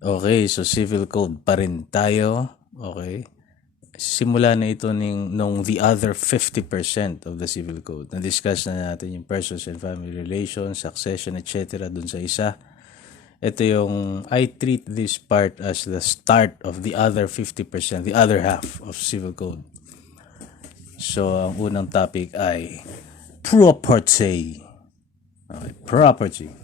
Okay, so civil code pa rin tayo. Okay. Simula na ito nung the other 50% of the civil code. Na-discuss na natin yung persons and family relations, succession, etc. dun sa isa. Ito yung, I treat this part as the start of the other 50%, the other half of civil code. So, ang unang topic ay property. Okay, property.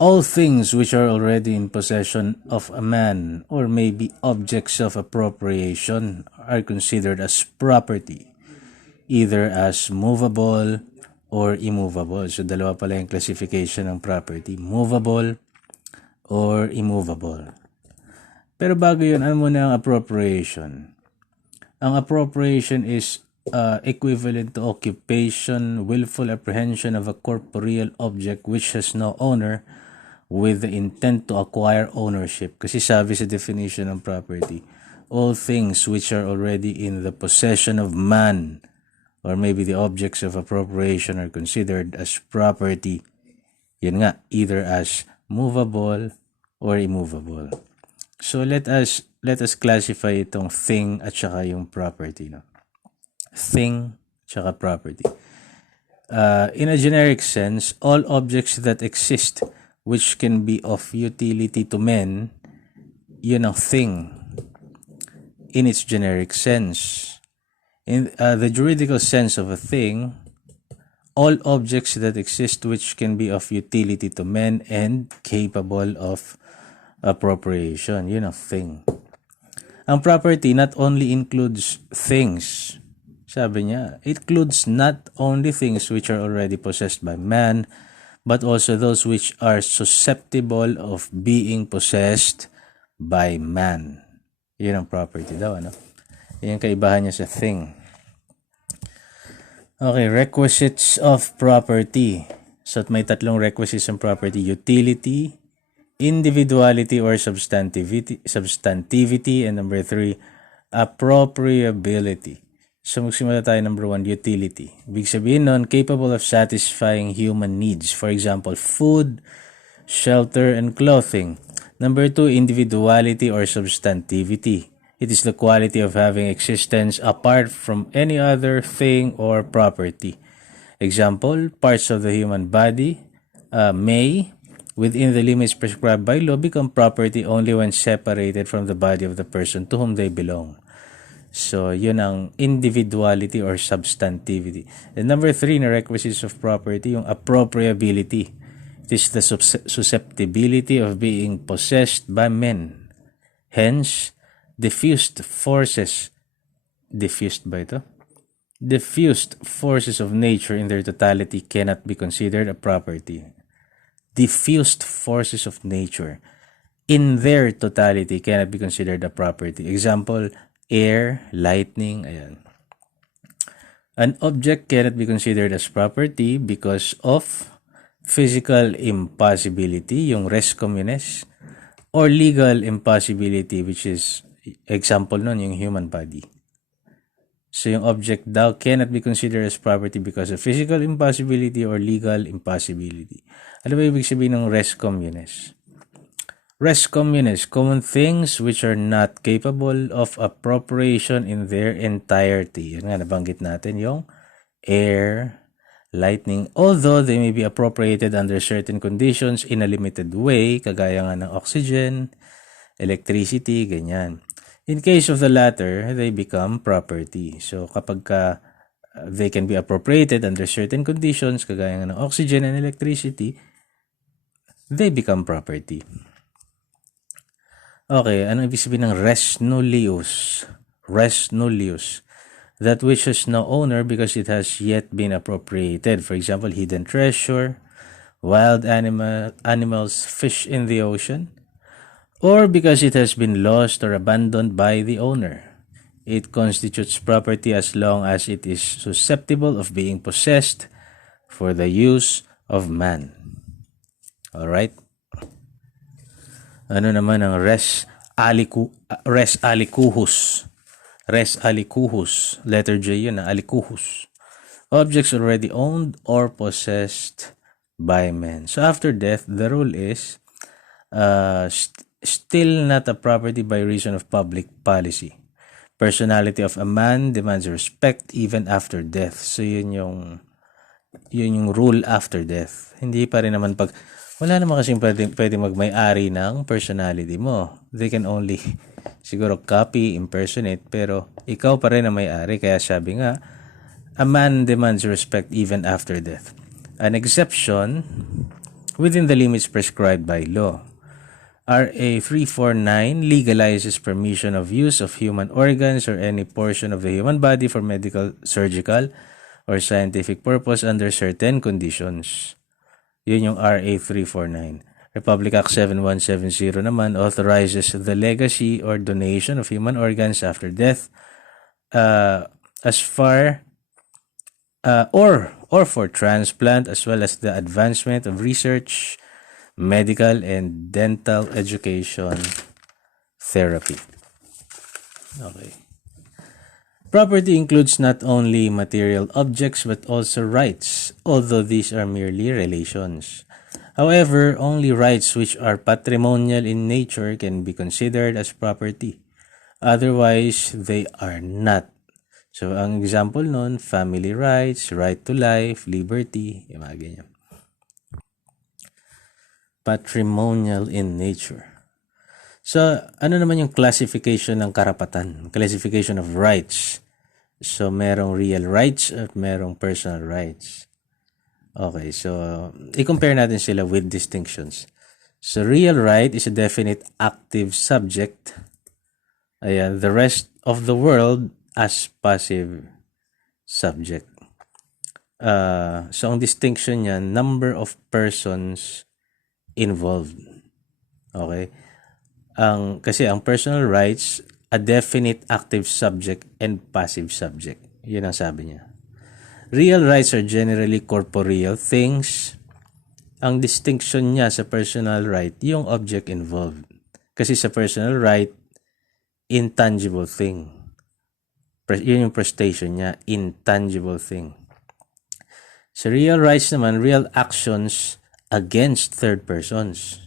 All things which are already in possession of a man or may be objects of appropriation are considered as property, either as movable or immovable. So, dalawa pala yung classification ng property, movable or immovable. Pero bago yun, ano muna ang appropriation? Ang appropriation is equivalent to occupation, willful apprehension of a corporeal object which has no owner with the intent to acquire ownership. Kasi sabi sa definition ng property, all things which are already in the possession of man or maybe the objects of appropriation are considered as property. Yun nga, either as movable or immovable. So let us classify itong thing at saka yung property. No? Thing at saka property. In a generic sense, all objects that exist which can be of utility to men, yun ang thing in its generic sense. In the juridical sense of a thing, all objects that exist which can be of utility to men and capable of appropriation, yun ang thing. Ang property not only includes things, sabi niya, it includes not only things which are already possessed by man, but also those which are susceptible of being possessed by man. Yun ang property daw, ano? Yan ang kaibahan niya sa thing. Okay, requisites of property. So, may tatlong requisites ng property. Utility, individuality or substantivity, and number 3, appropriability. So, magsimula tayo number 1, utility. Ibig sabihin nun, capable of satisfying human needs. For example, food, shelter, and clothing. Number 2, individuality or substantivity. It is the quality of having existence apart from any other thing or property. Example, parts of the human body may, within the limits prescribed by law, become property only when separated from the body of the person to whom they belong. So, yun ang individuality or substantivity. And number 3 na requisites of property, yung appropriability. It is the susceptibility of being possessed by men. Hence, diffused forces of nature in their totality cannot be considered a property. Diffused forces of nature in their totality cannot be considered a property. Example, air, lightning, ayan. An object cannot be considered as property because of physical impossibility, yung res communes, or legal impossibility, which is, example nun, yung human body. So, yung object daw cannot be considered as property because of physical impossibility or legal impossibility. Ano ba ibig sabihin ng res communes? Res communes, common things which are not capable of appropriation in their entirety. Yan nga, nabanggit natin yung air, lightning, although they may be appropriated under certain conditions in a limited way, kagaya nga ng oxygen, electricity, ganyan. In case of the latter, they become property. So, kapag they can be appropriated under certain conditions, kagaya nga ng oxygen and electricity, they become property. Okay, ano ibig sabihin ng res nullius? Res nullius. That which has no owner because it has yet been appropriated. For example, hidden treasure, wild animals, fish in the ocean, or because it has been lost or abandoned by the owner. It constitutes property as long as it is susceptible of being possessed for the use of man. Alright? Ano naman ang res alicuhus? Res alicuhus. Letter J yun, alicuhus. Objects already owned or possessed by men. So after death, the rule is still not a property by reason of public policy. Personality of a man demands respect even after death. So yun yung rule after death. Hindi pa rin naman wala naman kasing pwedeng magmay-ari ng personality mo. They can only siguro copy, impersonate, pero ikaw pa rin ang may-ari. Kaya sabi nga, a man demands respect even after death. An exception within the limits prescribed by law. RA 349 legalizes permission of use of human organs or any portion of the human body for medical, surgical, or scientific purpose under certain conditions. Yun yung RA 349. Republic Act 7170 naman authorizes the legacy or donation of human organs after death as far or for transplant, as well as the advancement of research, medical and dental education, therapy. Okay. Property includes not only material objects but also rights, although these are merely relations. However, only rights which are patrimonial in nature can be considered as property. Otherwise, they are not. So, ang example nun, family rights, right to life, liberty, yung mga ganyan. Patrimonial in nature. So, ano naman yung classification ng karapatan? Classification of rights. So, merong real rights at merong personal rights. Okay, so, i-compare natin sila with distinctions. So, real right is a definite active subject. Ayan, the rest of the world as passive subject. So, ang distinction niya, number of persons involved. Okay? Kasi ang personal rights, a definite active subject and passive subject. Yun ang sabi niya. Real rights are generally corporeal things. Ang distinction niya sa personal right, yung object involved. Kasi sa personal right, intangible thing. Yun yung prestation niya, intangible thing. Sa real rights naman, real actions against third persons.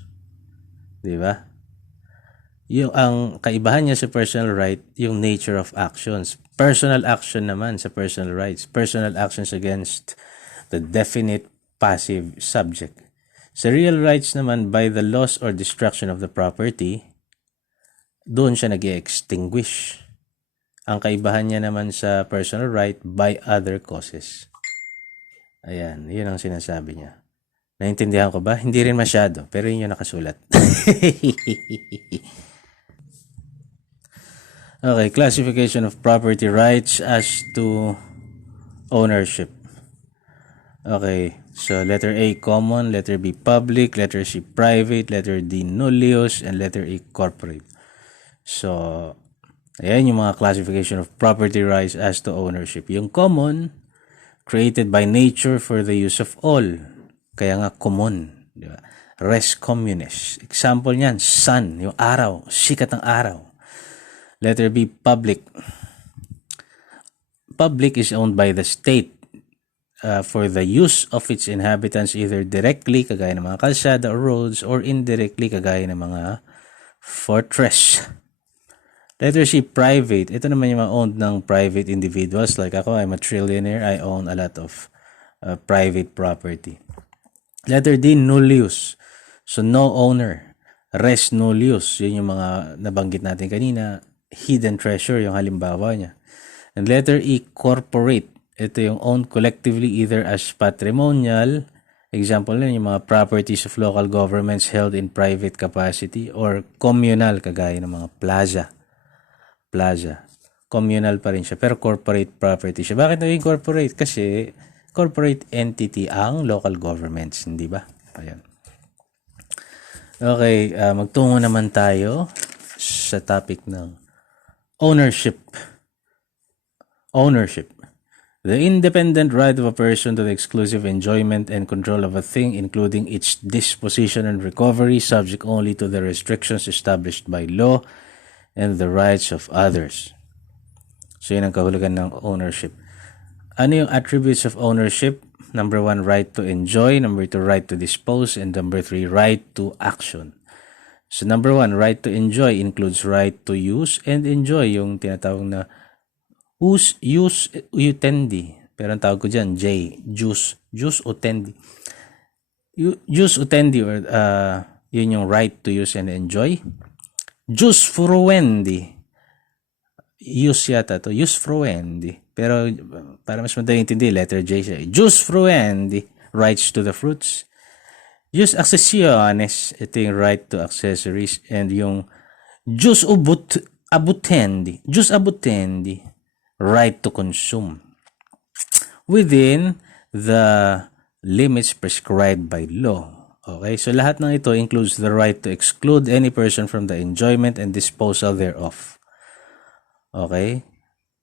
Di ba? Yung ang kaibahan niya sa personal right, yung nature of actions. Personal action naman sa personal rights. Personal actions against the definite passive subject. Sa real rights naman, by the loss or destruction of the property, doon siya nag-extinguish. Ang kaibahan niya naman sa personal right, by other causes. Ayan, yun ang sinasabi niya. Naintindihan ko ba? Hindi rin masyado, pero yun yung nakasulat. Okay, classification of property rights as to ownership. Okay, so letter A, common, letter B, public, letter C, private, letter D, nullius, and letter E, corporate. So, ayan yung mga classification of property rights as to ownership. Yung common, created by nature for the use of all. Kaya nga common. Diba? Res communis. Example niyan, sun, yung araw, sikat ng araw. Letter B, public. Public is owned by the state for the use of its inhabitants either directly, kagaya ng mga kalsada or roads, or indirectly, kagaya ng mga fortress. Letter C, private. Ito naman yung mga owned ng private individuals. Like ako, I'm a trillionaire. I own a lot of private property. Letter D, nullius. So, no owner. Res nullius. Yun yung mga nabanggit natin kanina. Hidden treasure, yung halimbawa niya. And letter E, corporate. Ito yung owned collectively either as patrimonial, example na yung mga properties of local governments held in private capacity, or communal, kagaya ng mga plaza. Communal pa rin siya, pero corporate property siya. Bakit naging corporate? Kasi corporate entity ang local governments, hindi ba? Ayan. Okay, magtungo naman tayo sa topic ng ownership. The independent right of a person to the exclusive enjoyment and control of a thing, including its disposition and recovery, subject only to the restrictions established by law and the rights of others. So, yun ang kahulugan ng ownership. Ano yung attributes of ownership? Number 1, right to enjoy. Number 2, right to dispose. And number 3, right to action. So number 1, right to enjoy includes right to use and enjoy, yung tinatawag na use utendi. Pero ang tawag ko dyan, J, jus utendi. Jus utendi, or yun yung right to use and enjoy. Jus fruendi. Use yata to, jus fruendi. Pero para mas madaling intindi, letter J siya. Jus fruendi, rights to the fruits. Jus accessiones, ito yung right to accessories. And yung jus abutendi, right to consume within the limits prescribed by law. Okay, so lahat ng ito includes the right to exclude any person from the enjoyment and disposal thereof. Okay?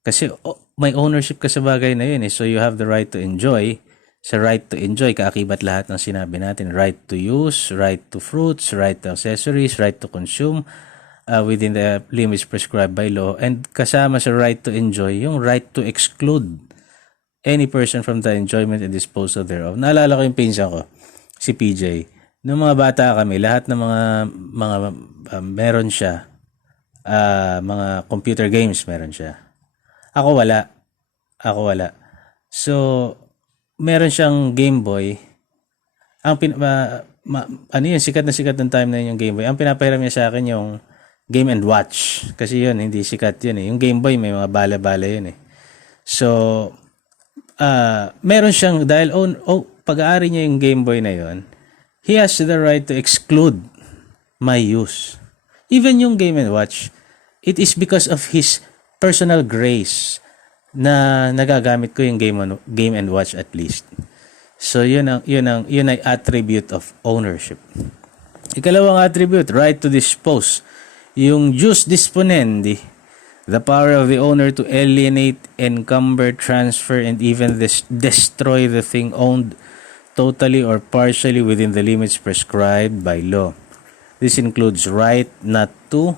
Kasi may ownership ka sa bagay na yun eh. So you have the right to enjoy. Sa right to enjoy, kaakibat lahat ng sinabi natin. Right to use, right to fruits, right to accessories, right to consume within the limits prescribed by law. And kasama sa right to enjoy, yung right to exclude any person from the enjoyment and disposal thereof. Naalala ko yung pinsan ko, si PJ. Nung mga bata kami, lahat ng mga meron siya. Mga computer games meron siya. Ako wala. So, meron siyang Game Boy. Ang ano yun, sikat na sikat ng time na yun yung Game Boy. Ang pinapahiram niya sa akin yung Game and Watch. Kasi yun, hindi sikat yun eh. Yung Game Boy, may mga bala-bala yun eh. So, meron siyang, dahil pag-aari niya yung Game Boy na yun, he has the right to exclude my use. Even yung Game and Watch, it is because of his personal grace na nagagamit ko yung Game and Watch at least. So yun ay attribute of ownership. Ikalawang attribute, right to dispose. Yung jus disponendi, the power of the owner to alienate, encumber, transfer, and even destroy the thing owned totally or partially within the limits prescribed by law. This includes right not to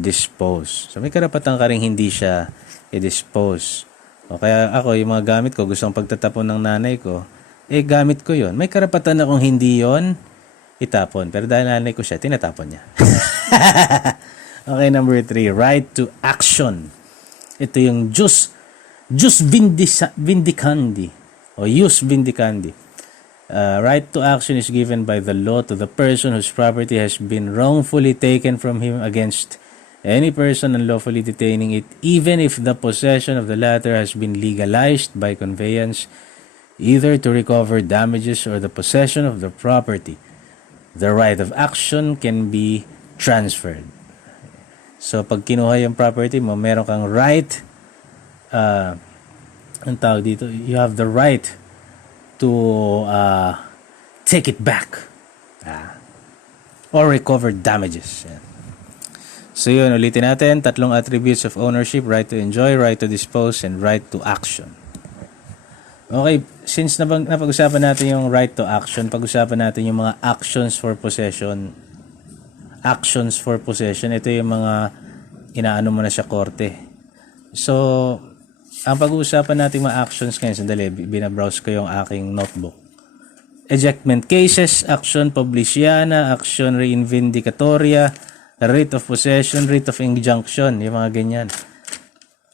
dispose. So may karapatan ka rin hindi siya i-dispose. O kaya ako, yung mga gamit ko, gusto kong pagtatapon ng nanay ko, gamit ko yon. May karapatan akong hindi yon itapon. Pero dahil nanay ko siya, tinatapon niya. Okay, number 3, right to action. Ito yung jus vindicandi o jus vindicandi. Right to action is given by the law to the person whose property has been wrongfully taken from him against any person unlawfully detaining it, even if the possession of the latter has been legalized by conveyance, either to recover damages or the possession of the property. The right of action can be transferred. So, pag kinuha yung property mo, meron kang right, ang tawag dito, you have the right to take it back or recover damages. Yeah. So yun, ulitin natin, 3 attributes of ownership: right to enjoy, right to dispose, and right to action. Okay, since napag-usapan natin yung right to action, pag-usapan natin yung mga actions for possession. Actions for possession, ito yung mga inaano mo na sa korte. So, ang pag-uusapan natin mga actions ngayon, sandali, binabrowse ko yung aking notebook. Ejectment cases, action publiciana, action reinvindicatoria, writ of possession, writ of injunction, yung mga ganyan.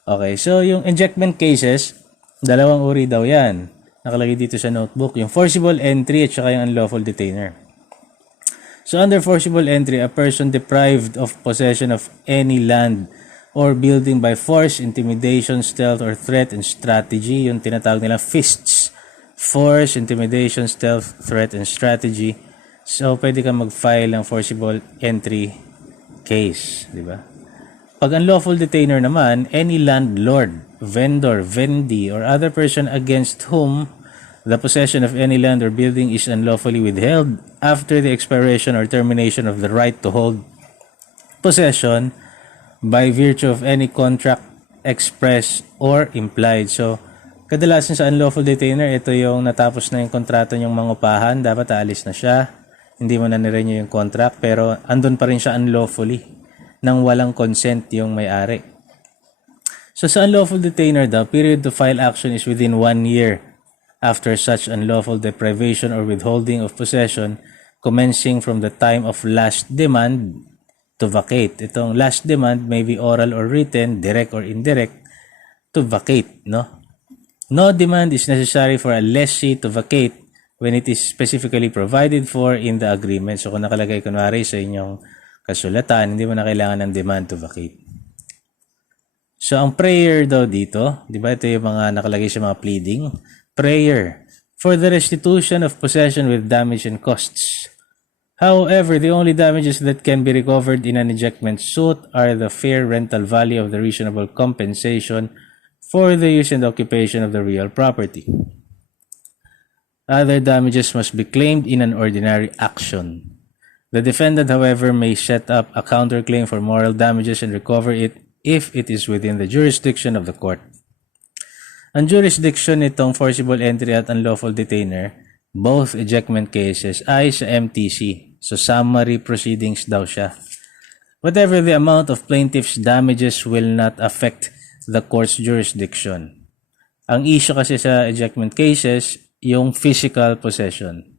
Okay, so yung ejectment cases, 2 uri daw yan. Nakalagay dito sa notebook, yung forcible entry at saka yung unlawful detainer. So under forcible entry, a person deprived of possession of any land or building by force, intimidation, stealth, or threat and strategy, yung tinatawag nila fists. Force, intimidation, stealth, threat, and strategy. So pwede ka mag-file ng forcible entry case, di ba? Pag unlawful detainer naman, any landlord, vendor, vendee, or other person against whom the possession of any land or building is unlawfully withheld after the expiration or termination of the right to hold possession by virtue of any contract express or implied. So, kadalasan sa unlawful detainer, ito yung natapos na yung kontrato niyong mangupahan, dapat aalis na siya. Hindi mo na nirenew yung contract, pero andun pa rin siya unlawfully nang walang consent yung may-ari. So sa unlawful detainer daw, period to file action is within 1 year after such unlawful deprivation or withholding of possession commencing from the time of last demand to vacate. Itong last demand may be oral or written, direct or indirect, to vacate, no? No demand is necessary for a lessee to vacate when it is specifically provided for in the agreement. So kung nakalagay kunwari sa inyong kasulatan, hindi mo na kailangan ng demand to vacate. So ang prayer daw dito, di ba ito yung mga nakalagay sa mga pleading? Prayer for the restitution of possession with damage and costs. However, the only damages that can be recovered in an ejectment suit are the fair rental value of the reasonable compensation for the use and occupation of the real property. Other damages must be claimed in an ordinary action. The defendant, however, may set up a counterclaim for moral damages and recover it if it is within the jurisdiction of the court. Ang jurisdiction nitong forcible entry at unlawful detainer, both ejectment cases, ay sa MTC. So, summary proceedings daw siya. Whatever the amount of plaintiff's damages will not affect the court's jurisdiction. Ang issue kasi sa ejectment cases, yung physical possession.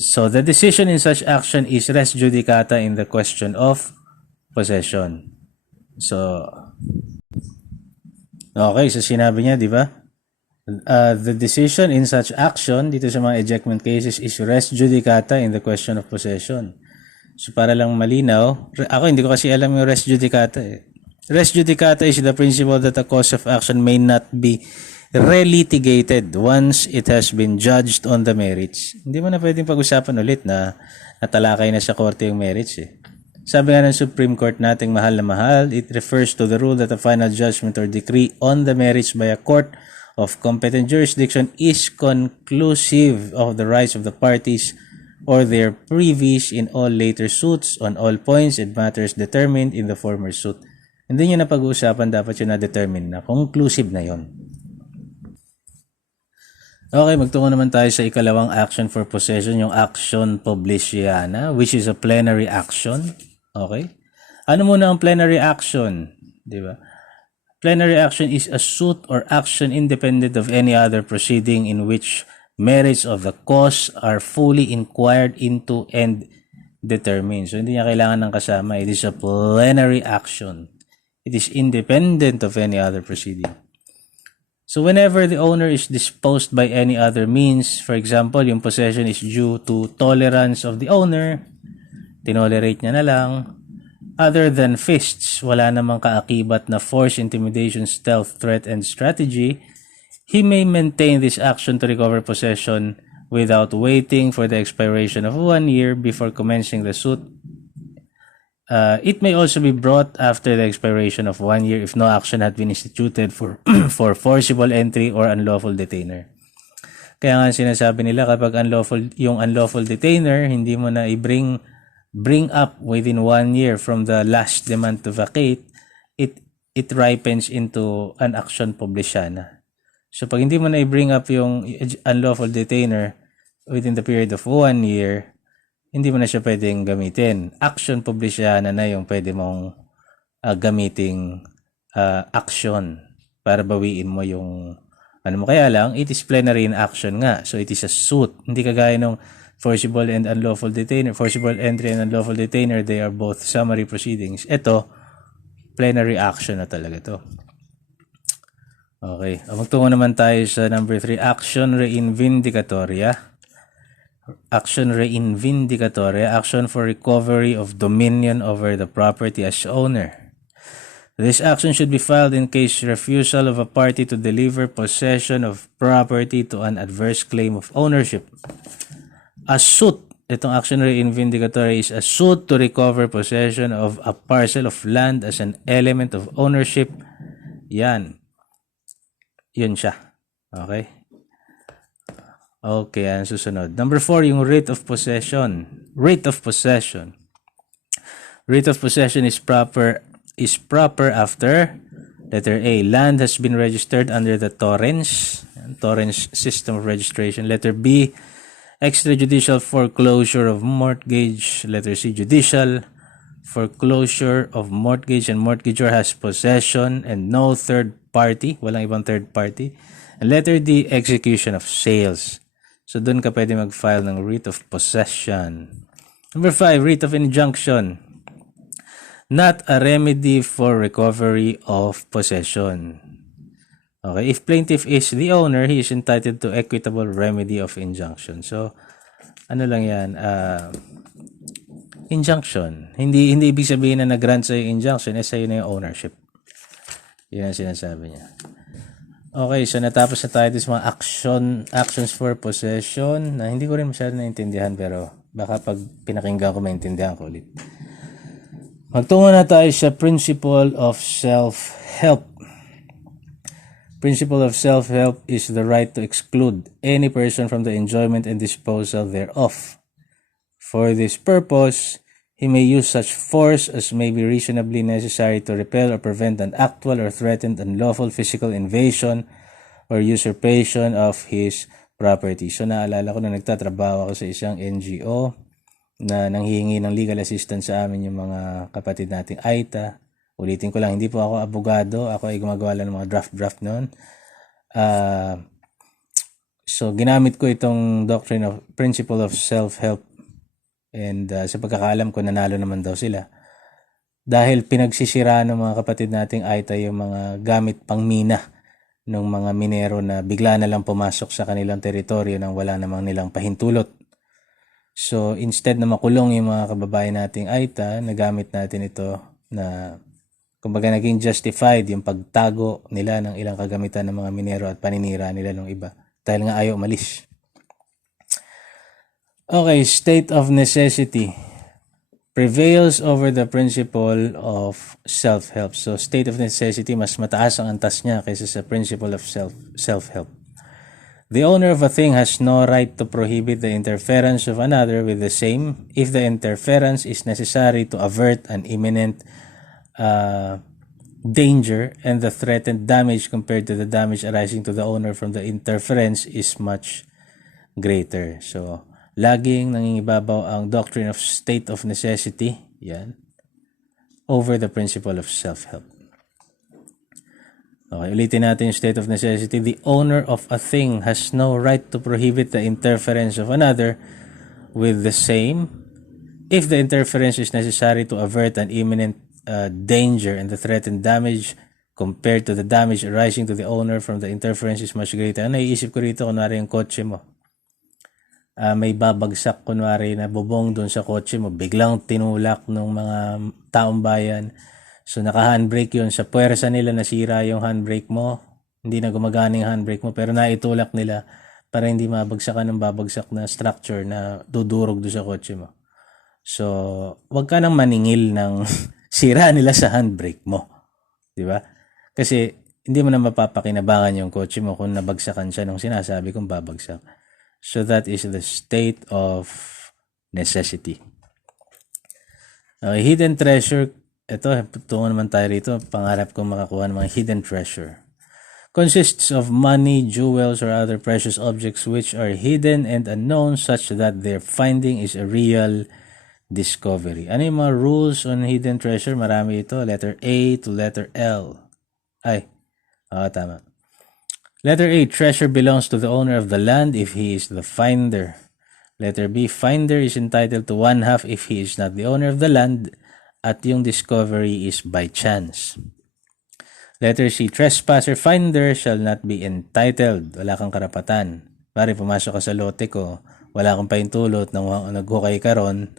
So, the decision in such action is res judicata in the question of possession. So, okay, so sinabi niya, di ba? The decision in such action dito sa mga ejectment cases is res judicata in the question of possession. So, para lang malinaw, ako hindi ko kasi alam yung res judicata eh. Res judicata is the principle that a cause of action may not be relitigated once it has been judged on the merits. Hindi mo na pwedeng pag-usapan ulit na natalakay na sa korte yung merits eh. Sabi nga ng Supreme Court nating mahal na mahal, it refers to the rule that a final judgment or decree on the merits by a court of competent jurisdiction is conclusive of the rights of the parties or their privies in all later suits on all points and matters determined in the former suit. Hindi nyo na pag-uusapan, dapat yun na-determine na. Conclusive na yon. Okay, magtungo naman tayo sa ikalawang action for possession, yung action publiciana, which is a plenary action. Okay? Ano muna ang plenary action? Di ba? Plenary action is a suit or action independent of any other proceeding in which merits of the cause are fully inquired into and determined. So, hindi niya kailangan ng kasama. It is a plenary action. It is independent of any other proceeding. So whenever the owner is disposed by any other means, for example, yung possession is due to tolerance of the owner, tinolerate niya na lang, other than fists, wala namang kaakibat na force, intimidation, stealth, threat, and strategy, he may maintain this action to recover possession without waiting for the expiration of 1 year before commencing the suit. It may also be brought after the expiration of 1 year if no action had been instituted for for forcible entry or unlawful detainer. Kaya nga sinasabi nila kapag yung unlawful detainer, hindi mo na bring up within 1 year from the last demand to vacate, it ripens into an action publiciana. So pag hindi mo na i-bring up yung unlawful detainer within the period of 1 year, hindi mo na siya pwedeng gamitin. Action publiciana na yung pwede mong gamiting action para bawiin mo yung ano mo. Kaya lang, it is plenary in action nga. So it is a suit. Hindi kagaya ng forcible and unlawful detainer. Forcible entry and unlawful detainer, they are both summary proceedings. Ito, plenary action na talaga to. Okay. Magtungo naman tayo sa number 3, action reinvindicatoria. Action reinvindicatoria, action for recovery of dominion over the property as owner. This action should be filed in case refusal of a party to deliver possession of property to an adverse claim of ownership. A suit, itong action reinvindicatoria is a suit to recover possession of a parcel of land as an element of ownership. Yan. Yun siya. Okay? Okay, ang susunod. Number 4, yung writ of possession. Writ of possession. Writ of possession is proper after letter A, land has been registered under the Torrens system of registration. Letter B, extrajudicial foreclosure of mortgage. Letter C, judicial foreclosure of mortgage and mortgagor has possession and no third party. Walang ibang third party. And letter D, execution of sales. So, doon ka pwede mag-file ng writ of possession. Number 5, writ of injunction. not a remedy for recovery of possession. Okay, if plaintiff is the owner, he is entitled to equitable remedy of injunction. So, ano lang yan, injunction. Hindi ibig sabihin na nag-grant sa'yo injunction, sa'yo na yung ownership. Yun ang sinasabi niya. Okay, so natapos na tayo sa mga actions for possession na hindi ko rin masyado naintindihan pero baka pag pinakinggan ko maintindihan ko ulit. Magtungo na tayo sa principle of self-help. Principle of self-help is the right to exclude any person from the enjoyment and disposal thereof. For this purpose, he may use such force as may be reasonably necessary to repel or prevent an actual or threatened unlawful physical invasion or usurpation of his property. So naalala ko na nagtatrabaho ako sa isang NGO na nanghihingi ng legal assistance sa amin yung mga kapatid nating AITA. Ulitin ko lang, hindi po ako abogado. Ako ay gumagawa lang ng mga draft noon. So ginamit ko itong doctrine of principle of self-help. And sa pagkakaalam ko, nanalo naman daw sila. Dahil pinagsisira ng mga kapatid nating AITA yung mga gamit pangmina ng mga minero na bigla na lang pumasok sa kanilang teritoryo nang wala namang nilang pahintulot. So instead na makulong yung mga kababayan nating AITA, nagamit natin ito na kumbaga naging justified yung pagtago nila ng ilang kagamitan ng mga minero at paninira nila ng iba dahil nga ayaw umalis. Okay, state of necessity prevails over the principle of self-help. So, state of necessity, mas mataas ang antas niya kaysa sa principle of self-help. The owner of a thing has no right to prohibit the interference of another with the same if the interference is necessary to avert an imminent danger and the threatened damage compared to the damage arising to the owner from the interference is much greater. So, laging nangingibabaw ang doctrine of state of necessity, yan, over the principle of self-help. Okay, ulitin natin yung state of necessity. The owner of a thing has no right to prohibit the interference of another with the same if the interference is necessary to avert an imminent danger and the threatened damage compared to the damage arising to the owner from the interference is much greater. Ano naiisip ko rito, kunwari yung kotse mo. May babagsak kunwari na bubong doon sa kotse mo, biglang tinulak ng mga taong bayan. So naka-handbrake yun. Sa puwersa nila nasira yung handbrake mo. Hindi na gumagana yung handbrake mo pero naitulak nila para hindi mabagsakan ng babagsak na structure na dudurog doon sa kotse mo. So, wag ka nang maningil ng sira nila sa handbrake mo. Di ba? Kasi hindi mo na mapapakinabangan yung kotse mo kung nabagsakan siya nung sinasabi kong babagsak. So that is the state of necessity. Hidden treasure. Ito, tungo naman tayo rito. Pangarap kong makakuha ng mga hidden treasure. Consists of money, jewels, or other precious objects which are hidden and unknown such that their finding is a real discovery. Ano yung mga rules on hidden treasure? Marami ito. Letter A to letter L. Tama. Letter A, treasure belongs to the owner of the land if he is the finder. Letter B, finder is entitled to 1/2 if he is not the owner of the land at yung discovery is by chance. Letter C, trespasser finder shall not be entitled. Wala kang karapatan. Pare, pumasok ka sa lote ko, wala akong paintulot, naghukay ka ron.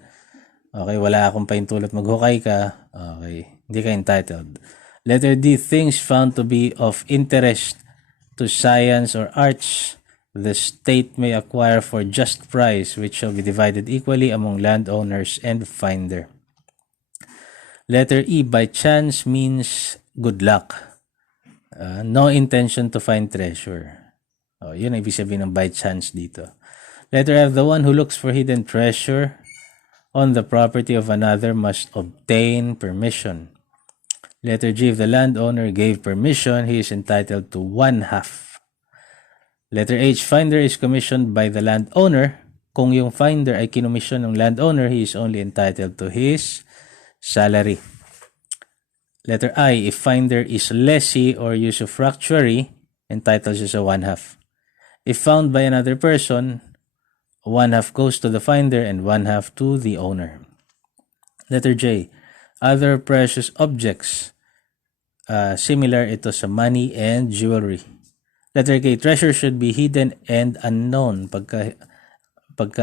Okay, wala akong paintulot, maghukay ka. Okay, hindi ka entitled. Letter D, things found to be of interest to science or arts, the state may acquire for just price, which shall be divided equally among landowners and finder. Letter E, by chance means good luck. No intention to find treasure. Yun ang ibig sabihin ng by chance dito. Letter F, the one who looks for hidden treasure on the property of another must obtain permission. Letter G, if the landowner gave permission, he is entitled to 1/2. Letter H, finder is commissioned by the landowner. Kung yung finder ay kinomisyon ng landowner, he is only entitled to his salary. Letter I, if finder is lessee or usufructuary, entitled siya sa 1/2. If found by another person, 1/2 goes to the finder and 1/2 to the owner. Letter J, Other precious objects. Similar ito sa money and jewelry. Letter K, treasure should be hidden and unknown. Pagka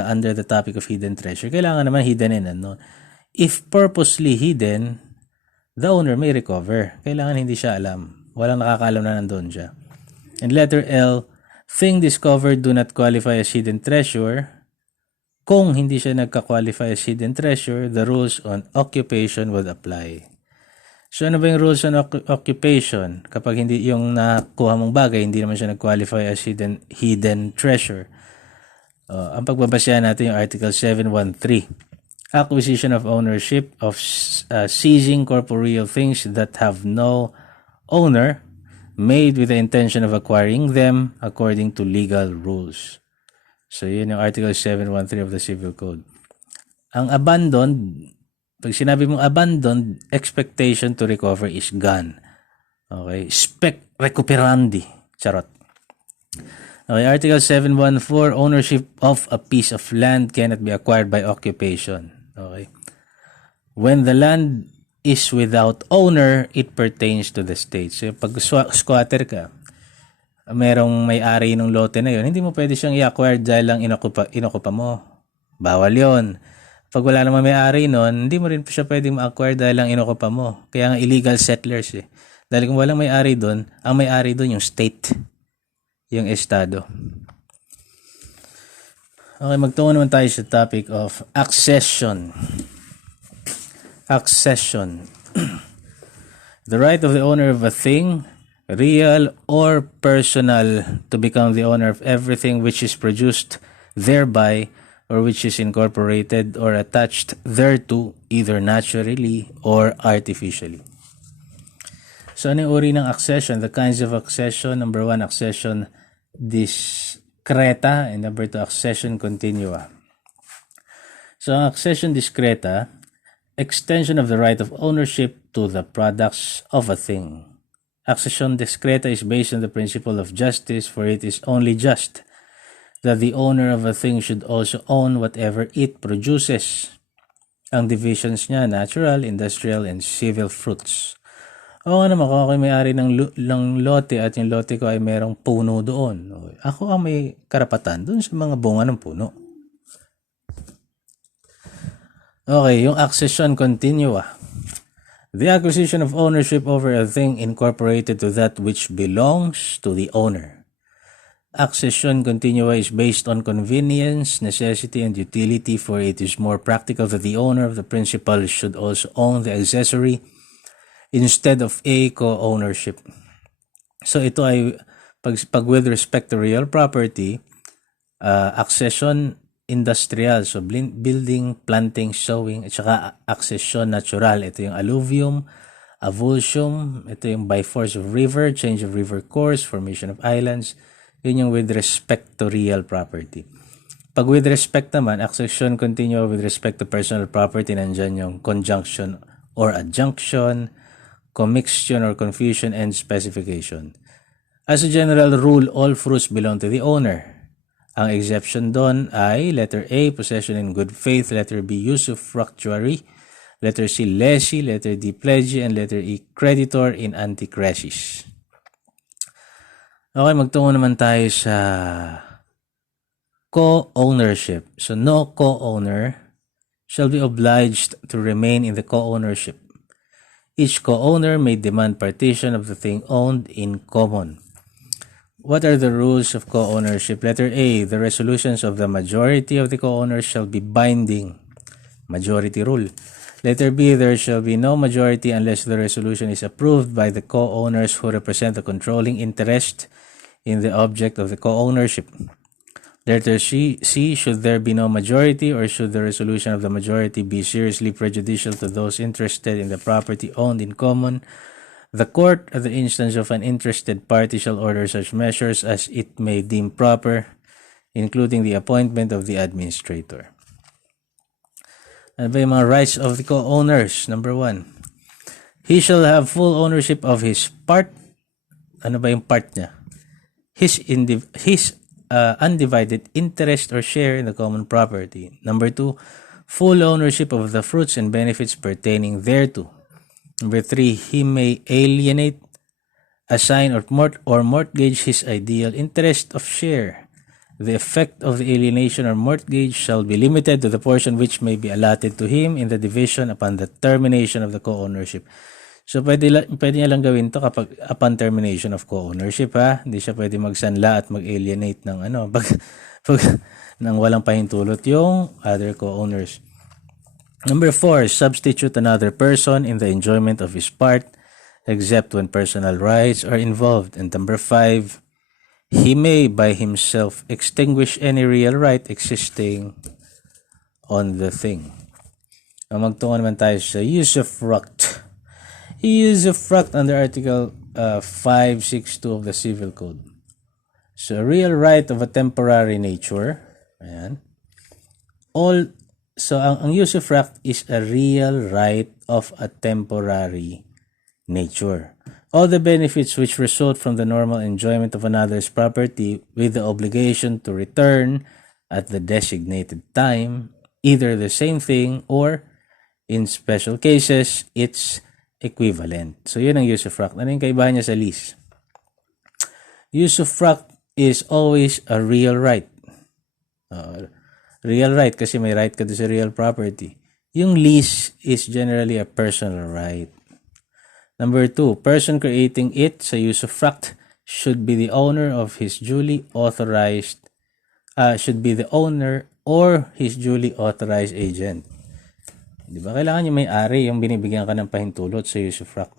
under the topic of hidden treasure, kailangan naman hidden and unknown. If purposely hidden, the owner may recover. Kailangan hindi siya alam. Walang nakakaalam na nandun siya. And letter L, thing discovered do not qualify as hidden treasure. Kung hindi siya nagka-qualify as hidden treasure, the rules on occupation would apply. So ano ba yung rules on occupation? Kapag hindi yung nakuha mong bagay, hindi naman siya nag-qualify as hidden treasure. Ang pagbabasehan natin yung Article 713. Acquisition of ownership of seizing corporeal things that have no owner made with the intention of acquiring them according to legal rules. So yun yung Article 713 of the Civil Code. Ang abandoned, pag sinabi mong abandoned, expectation to recover is gone. Okay? Spec recuperandi. Charot. Okay, Article 714, ownership of a piece of land cannot be acquired by occupation. Okay? When the land is without owner, it pertains to the state. So pag squatter ka, merong may-ari ng lote na yun, hindi mo pwede siyang i-acquire dahil lang inokupa mo. Bawal yon. Pag wala naman may-ari nun, hindi mo rin siya pwedeng ma-acquire dahil lang inokupa mo. Kaya nga illegal settlers eh. Dahil kung walang may-ari doon, ang may-ari doon yung state, yung estado. Okay, magtungo naman tayo sa topic of accession. Accession. The right of the owner of a thing, real or personal, to become the owner of everything which is produced thereby or which is incorporated or attached thereto either naturally or artificially. So ano yung uri ng accession? The kinds of accession: number 1, accession discreta, and number 2, accession continua. So ang accession discreta, extension of the right of ownership to the products of a thing. Accession discreta is based on the principle of justice, for it is only just that the owner of a thing should also own whatever it produces. Ang divisions niya, natural, industrial, and civil fruits. O naman, kung ako may-ari ng lote at yung lote ko ay merong puno doon, ako ang may karapatan doon sa mga bunga ng puno. Okay, yung accession continua. The acquisition of ownership over a thing incorporated to that which belongs to the owner. Accession continua is based on convenience, necessity, and utility, for it is more practical that the owner of the principal should also own the accessory instead of a co-ownership. So ito ay pag with respect to real property, accession industrial, so building, planting, sowing, at saka accession natural. Ito yung alluvium, avulsium, ito yung by force of river, change of river course, formation of islands. Yun yung with respect to real property. Pag with respect naman, accession continua with respect to personal property, nandyan yung conjunction or adjunction, commixtion or confusion, and specification. As a general rule, all fruits belong to the owner. Ang exception doon ay letter A, possession in good faith, letter B, usufructuary, letter C, lessee, letter D, pledge, and letter E, creditor in antichresis. Okay, magtungo naman tayo sa co-ownership. So, no co-owner shall be obliged to remain in the co-ownership. Each co-owner may demand partition of the thing owned in common. What are the rules of co-ownership? Letter A, the resolutions of the majority of the co-owners shall be binding. Majority rule. Letter B, there shall be no majority unless the resolution is approved by the co-owners who represent the controlling interest in the object of the co-ownership. Letter C, should there be no majority, or should the resolution of the majority be seriously prejudicial to those interested in the property owned in common, the court, at the instance of an interested party, shall order such measures as it may deem proper, including the appointment of the administrator. Ano ba yung mga rights of the co-owners? Number 1, he shall have full ownership of his part. Ano ba yung part niya? His undivided interest or share in the common property. Number 2, full ownership of the fruits and benefits pertaining thereto. Number 3, he may alienate, assign, or mortgage his ideal interest of share. The effect of the alienation or mortgage shall be limited to the portion which may be allotted to him in the division upon the termination of the co-ownership. So, pwede niya lang gawin to kapag upon termination of co-ownership, ha? Hindi siya pwede magsanla at mag-alienate ng ng walang pahintulot yung other co-owners. Number 4, substitute another person in the enjoyment of his part, except when personal rights are involved. And number 5, he may by himself extinguish any real right existing on the thing. Magtungo naman tayo sa usufruct. Usufruct under Article 562 of the Civil Code. So, a real right of a temporary nature. Ayan. So, ang usufruct is a real right of a temporary nature. All the benefits which result from the normal enjoyment of another's property with the obligation to return at the designated time, either the same thing or, in special cases, its equivalent. So, yun ang usufruct. Ano yung kaibahan niya sa lease? Usufruct is always a real right. Real right kasi may right ka sa real property. Yung lease is generally a personal right. Number 2, person creating it sa usufruct should be the owner of his duly authorized, should be the owner or his duly authorized agent. Diba? Kailangan yung may-ari, yung binibigyan ka ng pahintulot sa usufruct.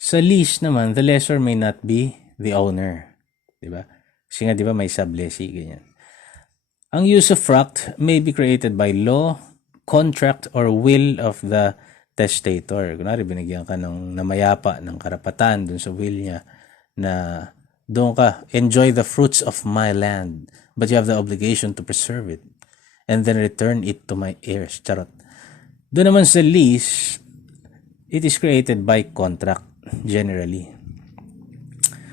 Sa lease naman, the lessor may not be the owner. Diba? Kasi nga, diba, may sublessee, ganyan. Ang usufruct may be created by law, contract, or will of the testator. Kunwari, binigyan ka ng namayapa ng karapatan dun sa will niya na doon ka, enjoy the fruits of my land, but you have the obligation to preserve it and then return it to my heirs. Charot. Doon naman sa lease, it is created by contract, generally.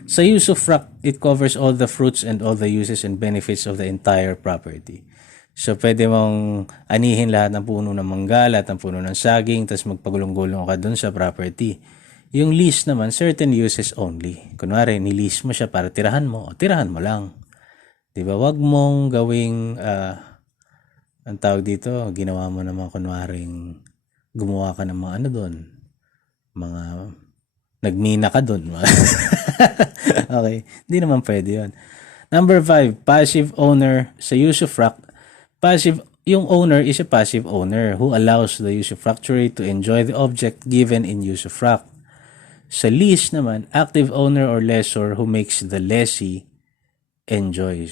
Sa usufruct, it covers all the fruits and all the uses and benefits of the entire property. So, pwede mong anihin lahat ng puno ng mangga, lahat ng puno ng saging, tapos magpagulong-gulong ka dun sa property. Yung lease naman, certain uses only. Kunwari, nilease mo siya para tirahan mo, o tirahan mo lang. Diba? Wag mong gawing, ang tawag dito, ginawa mo naman kunwaring gumawa ka ng mga ano dun, mga nagmina ka dun. Okay, hindi naman pwede yun. Number 5, passive owner sa usufruct. Passive, yung owner is a passive owner who allows the usufructuary to enjoy the object given in usufruct. Sa lease naman, active owner or lessor who makes the lessee enjoy.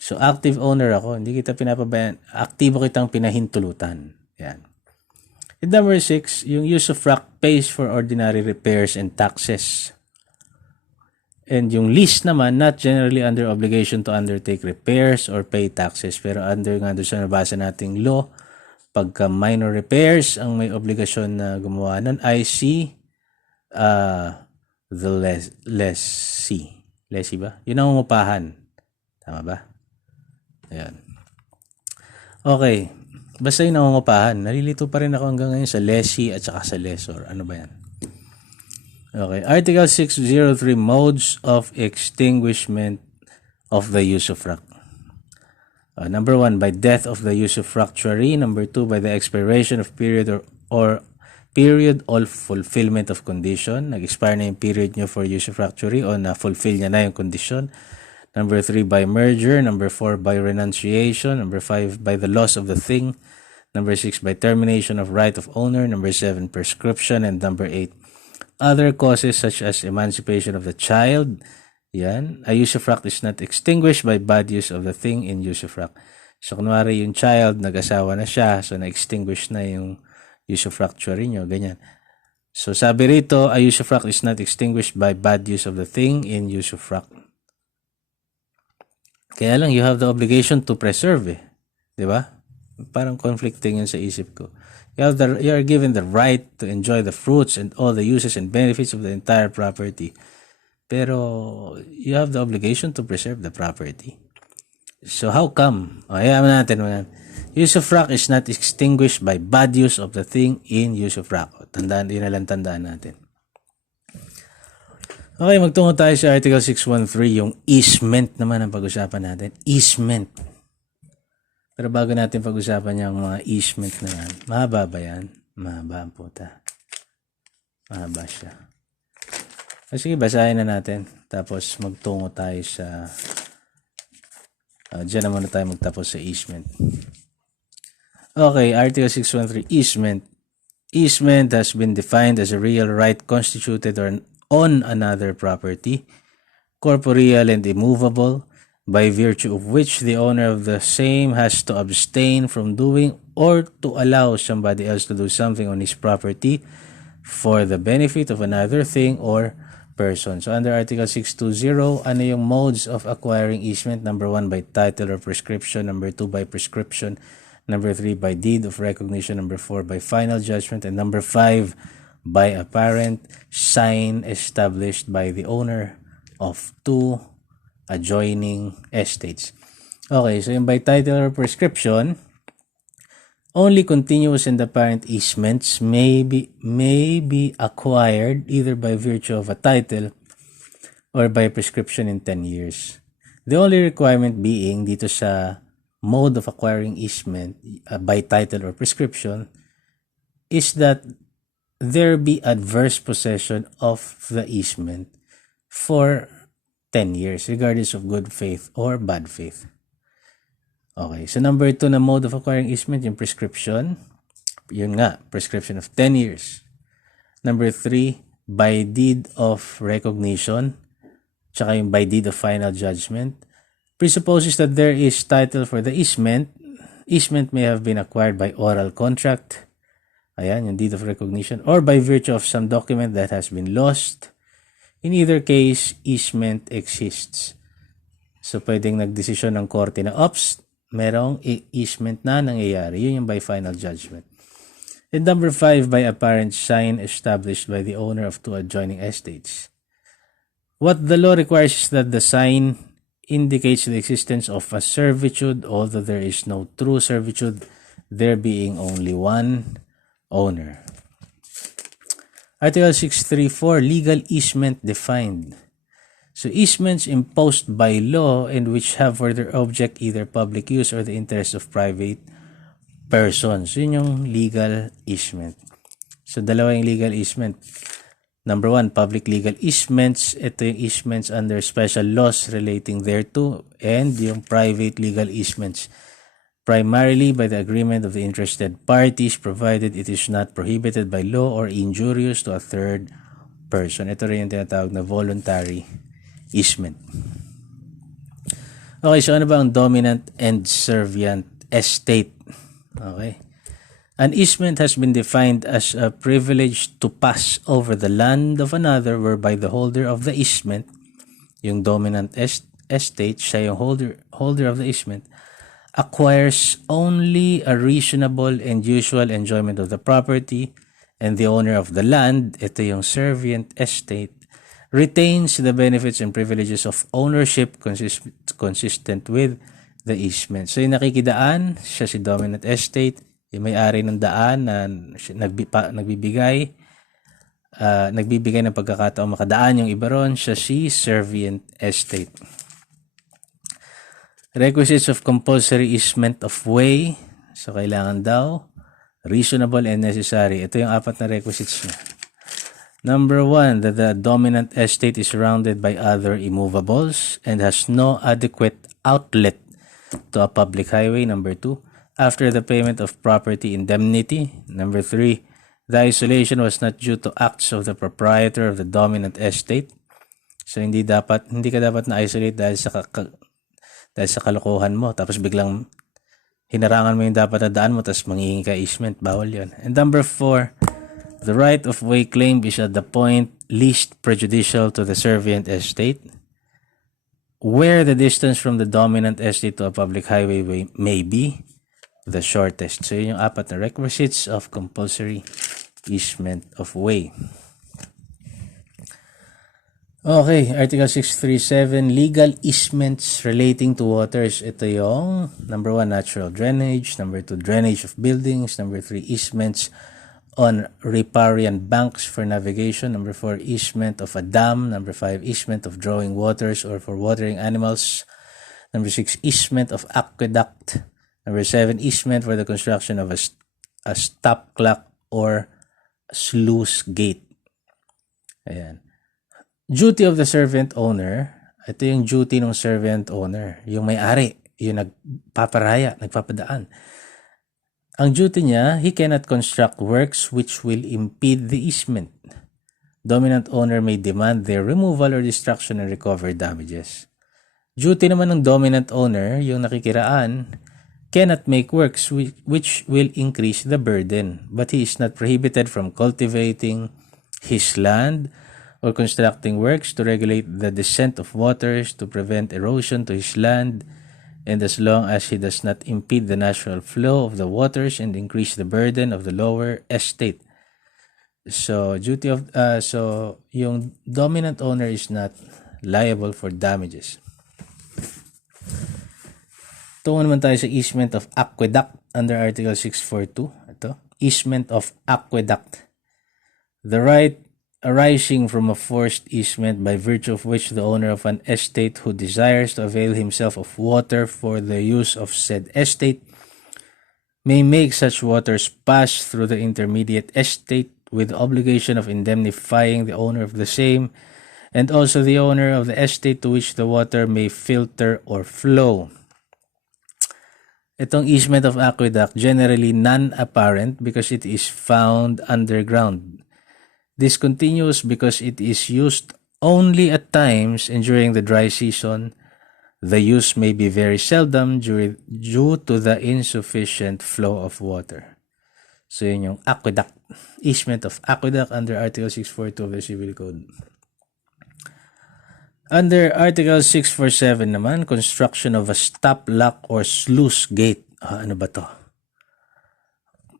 So, active owner ako, hindi kita pinapabayaan. Aktibo kitang pinahintulutan. Yan. And number 6, yung usufruct pays for ordinary repairs and taxes. And yung lease naman, not generally under obligation to undertake repairs or pay taxes. Pero under nga doon sa nabasa nating law, pagka minor repairs, ang may obligasyon na gumawa nun, I see the lessee. Lessee ba? Yun ang upahan. Tama ba? Ayan. Okay. Basta yung nangungupahan. Nalilito pa rin ako hanggang ngayon sa lessee at saka sa lessor. Ano ba yan? Okay. Article 603, modes of extinguishment of the usufruct. Number 1, by death of the usufructuary. Number 2, by the expiration of period or period or fulfillment of condition. Nag-expire na yung period nyo for usufructuary o na-fulfill niya na yung condition. Number 3, by merger. Number 4, by renunciation. Number 5, by the loss of the thing. Number 6, by termination of right of owner. Number 7, prescription. And number 8, other causes such as emancipation of the child. Yan. A usufruct is not extinguished by bad use of the thing in usufruct. So, kunwari yung child, nag-asawa na siya, so na-extinguish na yung usufructuary nyo, ganyan. So, sabi rito, a usufruct is not extinguished by bad use of the thing in usufruct. Kaya lang, you have the obligation to preserve eh. Diba? Parang conflicting yun sa isip ko. You are given the right to enjoy the fruits and all the uses and benefits of the entire property. Pero, you have the obligation to preserve the property. So, how come? Hayaan natin. Usufruct is not extinguished by bad use of the thing in usufruct. Tandaan, yun na lang tandaan natin. Okay, magtungo tayo sa Article 613, yung easement naman ang pag-usapan natin. Easement. Pero bago natin pag-usapan yung mga easement na yan, mahaba ba yan? Mahaba ang puta. Mahaba siya. Sige, basahin na natin. Tapos magtungo tayo sa... Diyan na muna tayo magtapos sa easement. Okay, Article 613, easement. Easement has been defined as a real right constituted on another property, corporeal and immovable, by virtue of which the owner of the same has to abstain from doing or to allow somebody else to do something on his property for the benefit of another thing or person. So under Article 620, ano yung modes of acquiring easement? Number 1, by title or prescription. Number 2, by prescription. Number 3, by deed of recognition. Number 4, by final judgment. And number 5, by apparent sign established by the owner of 2 adjoining estates. Okay, so yung by title or prescription, only continuous and apparent easements may be acquired either by virtue of a title or by prescription in 10 years. The only requirement being dito sa mode of acquiring easement by title or prescription is that there be adverse possession of the easement for 10 years, regardless of good faith or bad faith. Okay, so number 2 na mode of acquiring easement, yung prescription. Yun nga, prescription of 10 years. Number 3, by deed of recognition, tsaka yung by deed of final judgment, presupposes that there is title for the easement. Easement may have been acquired by oral contract, ayan, yung deed of recognition, or by virtue of some document that has been lost. In either case, easement exists. So, pwedeng nagdesisyon ng korte na, ops, merong easement na nangyayari. Yun yung by final judgment. And number 5, by apparent sign established by the owner of 2 adjoining estates. What the law requires is that the sign indicates the existence of a servitude, although there is no true servitude, there being only one owner. Article 634, legal easement defined. So easements imposed by law and which have for their object either public use or the interest of private persons. Yun yung legal easement. So dalawa yung legal easement. Number 1, public legal easements. Ito yung easements under special laws relating thereto, and yung private legal easements, primarily by the agreement of the interested parties, provided it is not prohibited by law or injurious to a third person. Ito rin yung tinatawag na voluntary easement. Okay, so ano ba ang dominant and servient estate? Okay. An easement has been defined as a privilege to pass over the land of another whereby the holder of the easement, yung dominant estate, siya yung holder of the easement, acquires only a reasonable and usual enjoyment of the property, and the owner of the land, ito yung servient estate, retains the benefits and privileges of ownership consistent with the easement. So yung nakikidaan, siya si dominant estate, yung may-ari ng daan na nagbibigay ng pagkakataong makadaan yung iba ron, siya si servient estate. Requisites of compulsory easement of way. So, kailangan daw reasonable and necessary. Ito yung 4 na requisites niya. Number 1, that the dominant estate is surrounded by other immovables and has no adequate outlet to a public highway. Number 2, after the payment of property indemnity. Number 3, the isolation was not due to acts of the proprietor of the dominant estate. So, hindi ka dapat na-isolate dahil sa kalokohan mo, tapos biglang hinarangan mo yung dapat na daan mo, tapos manghihingi ka easement. Bawal yun. And number 4, the right of way claimed is at the point least prejudicial to the servient estate, where the distance from the dominant estate to a public highway may be the shortest. So yun yung 4 na requisites of compulsory easement of way. Okay, Article 637, legal easements relating to waters. Ito yung number 1, natural drainage. Number 2, drainage of buildings. Number 3, easements on riparian banks for navigation. Number 4, easement of a dam. Number 5, easement of drawing waters or for watering animals. Number 6, easement of aqueduct. Number 7, easement for the construction of a stop clock or sluice gate. Ayan. Duty of the servant owner. Ito yung duty ng servant owner. Yung may-ari. Yung nagpaparaya, nagpapadaan. Ang duty niya, he cannot construct works which will impede the easement. Dominant owner may demand their removal or destruction and recover damages. Duty naman ng dominant owner, yung nakikiraan, cannot make works which will increase the burden, but he is not prohibited from cultivating his land or constructing works to regulate the descent of waters to prevent erosion to his land, and as long as he does not impede the natural flow of the waters and increase the burden of the lower estate. So yung dominant owner is not liable for damages. Tungo naman tayo sa easement of aqueduct under Article 642. Ito, easement of aqueduct. The right arising from a forced easement by virtue of which the owner of an estate who desires to avail himself of water for the use of said estate may make such waters pass through the intermediate estate with the obligation of indemnifying the owner of the same and also the owner of the estate to which the water may filter or flow. Itong easement of aqueduct generally non-apparent because it is found underground. This continues because it is used only at times and during the dry season. The use may be very seldom due to the insufficient flow of water. So yun yung aqueduct. Easement of aqueduct under Article 642 of the Civil Code. Under Article 647 naman, construction of a stop lock or sluice gate. Ano ba to?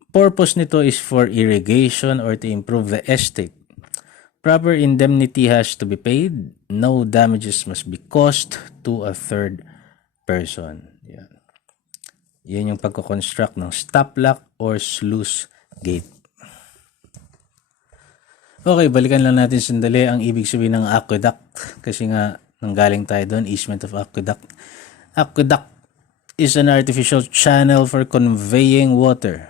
Purpose nito is for irrigation or to improve the estate. Proper indemnity has to be paid. No damages must be caused to a third person. Yan yung pagko-construct ng stop lock or sluice gate. Okay, balikan lang natin sandali ang ibig sabihin ng aqueduct. Kasi nga, nanggaling tayo doon, easement of aqueduct. Aqueduct is an artificial channel for conveying water,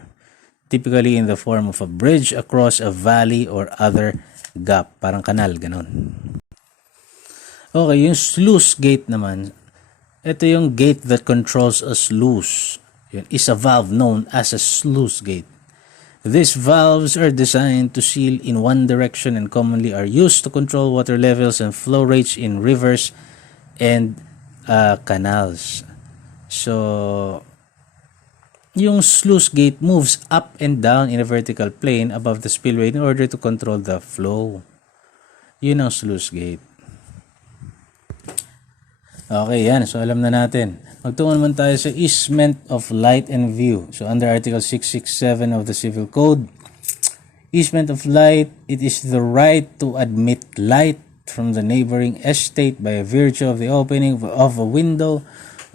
typically in the form of a bridge across a valley or other gap, parang kanal, ganun. Okay, yung sluice gate naman, ito yung gate that controls a sluice. Yun is a valve known as a sluice gate. These valves are designed to seal in one direction and commonly are used to control water levels and flow rates in rivers and canals. So, yung sluice gate moves up and down in a vertical plane above the spillway in order to control the flow. Yun ang sluice gate. Okay, yan. So, alam na natin. Magtungo naman tayo sa easement of light and view. So, under Article 667 of the Civil Code, easement of light, it is the right to admit light from the neighboring estate by virtue of the opening of a window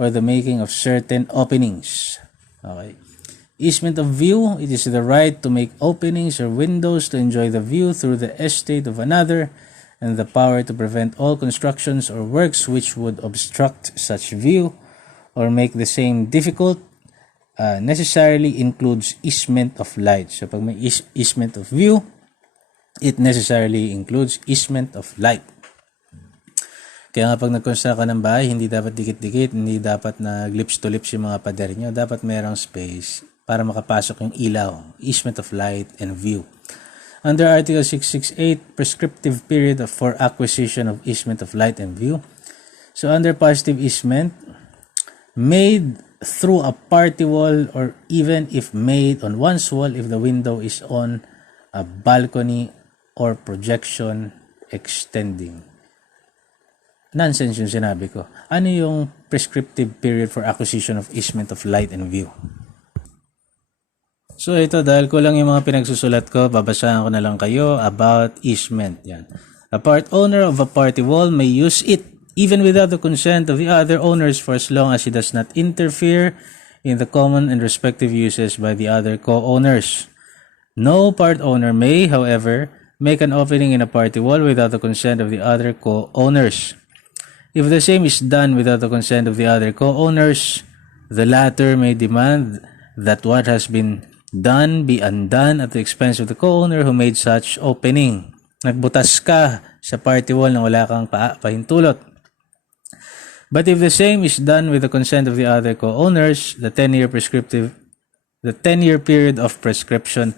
or the making of certain openings. Okay. Easement of view, it is the right to make openings or windows to enjoy the view through the estate of another, and the power to prevent all constructions or works which would obstruct such view or make the same difficult necessarily includes easement of light. So pag may easement of view, it necessarily includes easement of light. Kaya nga pag nag-construct ka ng bahay, hindi dapat dikit-dikit, hindi dapat na lips to lips yung mga pader nyo. Dapat merong space para makapasok yung ilaw. Easement of light and view. Under Article 668, prescriptive period for acquisition of easement of light and view. So under positive easement, made through a party wall or even if made on one's wall if the window is on a balcony or projection extending. Nonsense yung sinabi ko. Ano yung prescriptive period for acquisition of easement of light and view? So ito, dahil ko lang yung mga pinagsusulat ko, babasahan ko na lang kayo about easement. Yan. A part owner of a party wall may use it even without the consent of the other owners for as long as it does not interfere in the common and respective uses by the other co-owners. No part owner may, however, make an opening in a party wall without the consent of the other co-owners. If the same is done without the consent of the other co-owners, the latter may demand that what has been done be undone at the expense of the co-owner who made such opening. Nagbutas ka sa party wall na wala kang pahintulot. But if the same is done with the consent of the other co-owners, the 10-year period of prescription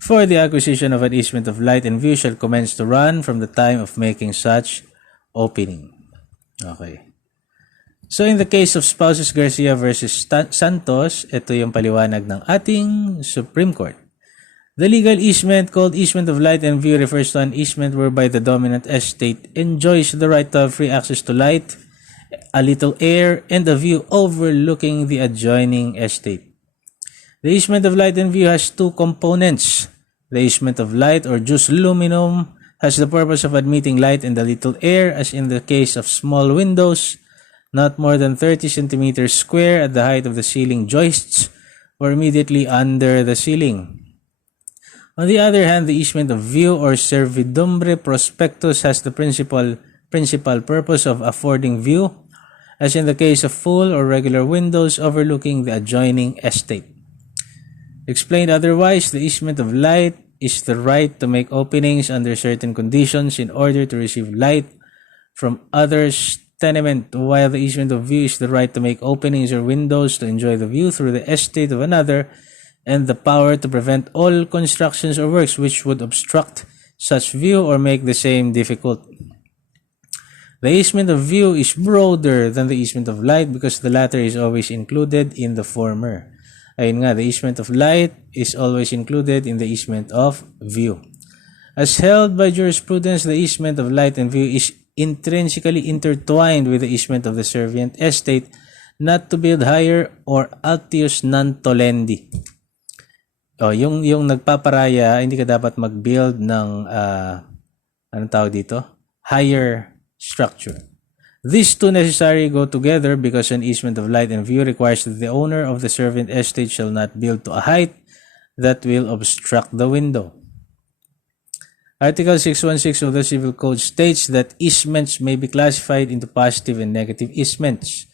for the acquisition of an easement of light and view shall commence to run from the time of making such opening. Okay. So in the case of Spouses Garcia versus Santos, ito yung paliwanag ng ating Supreme Court. The legal easement called easement of light and view refers to an easement whereby the dominant estate enjoys the right to have free access to light, a little air, and a view overlooking the adjoining estate. The easement of light and view has two components. The easement of light or jus luminum has the purpose of admitting light and a little air, as in the case of small windows, not more than 30 centimeters square at the height of the ceiling joists or immediately under the ceiling. On the other hand, the easement of view or servidumbre prospectus has the principal purpose of affording view, as in the case of full or regular windows overlooking the adjoining estate. Explained otherwise, the easement of light is the right to make openings under certain conditions in order to receive light from others' tenement, while the easement of view is the right to make openings or windows to enjoy the view through the estate of another, and the power to prevent all constructions or works which would obstruct such view or make the same difficult. The easement of view is broader than the easement of light because the latter is always included in the former. Ayun nga, the easement of light is always included in the easement of view. As held by jurisprudence, the easement of light and view is intrinsically intertwined with the easement of the servient estate not to build higher or altius non tolendi. Yung nagpaparaya, hindi ka dapat mag-build ng anong tawag dito? Higher structure. These two necessarily go together because an easement of light and view requires that the owner of the servant estate shall not build to a height that will obstruct the window. Article 616 of the Civil Code states that easements may be classified into positive and negative easements.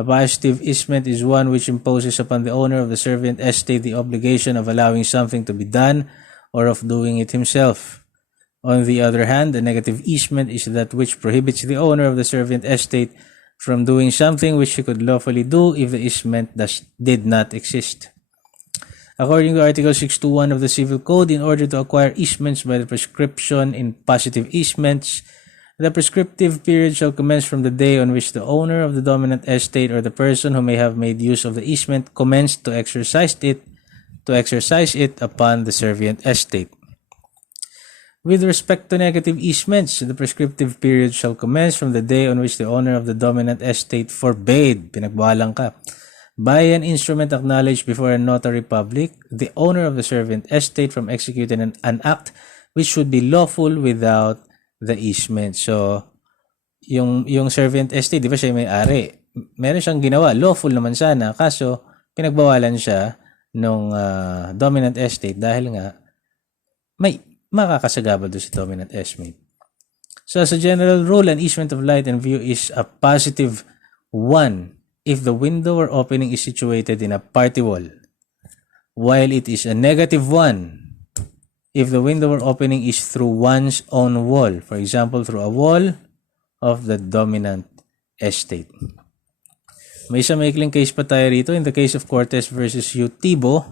A positive easement is one which imposes upon the owner of the servant estate the obligation of allowing something to be done or of doing it himself. On the other hand, a negative easement is that which prohibits the owner of the servant estate from doing something which he could lawfully do if the easement did not exist. According to Article 621 of the Civil Code, in order to acquire easements by the prescription in positive easements, the prescriptive period shall commence from the day on which the owner of the dominant estate or the person who may have made use of the easement commenced to exercise it upon the servient estate. With respect to negative easements, the prescriptive period shall commence from the day on which the owner of the dominant estate forbade, pinagbawalan ka, by an instrument acknowledged before a notary public, the owner of the servant estate from executing an act which should be lawful without the easement. So, yung servant estate, di ba siya may-ari? Meron siyang ginawa, lawful naman sana, kaso pinagbawalan siya nung dominant estate dahil nga may makakasagabal doon sa dominant estate. So as a general rule, an easement of light and view is a positive one if the window or opening is situated in a party wall, while it is a negative one if the window or opening is through one's own wall, for example, through a wall of the dominant estate. May isang maikling case pa tayo rito. In the case of Cortez versus Utibo,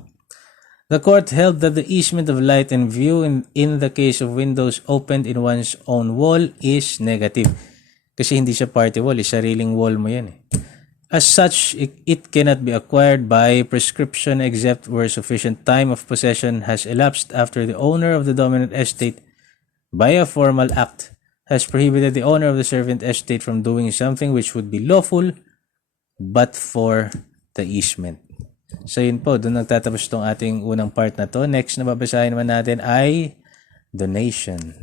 the court held that the easement of light and view in the case of windows opened in one's own wall is negative. Kasi hindi siya party wall, sariling wall mo yan. As such, it cannot be acquired by prescription except where sufficient time of possession has elapsed after the owner of the dominant estate, by a formal act, has prohibited the owner of the servant estate from doing something which would be lawful but for the easement. So yun po, doon nagtatapos itong ating unang part na to. Next na babasahin naman natin ay donation.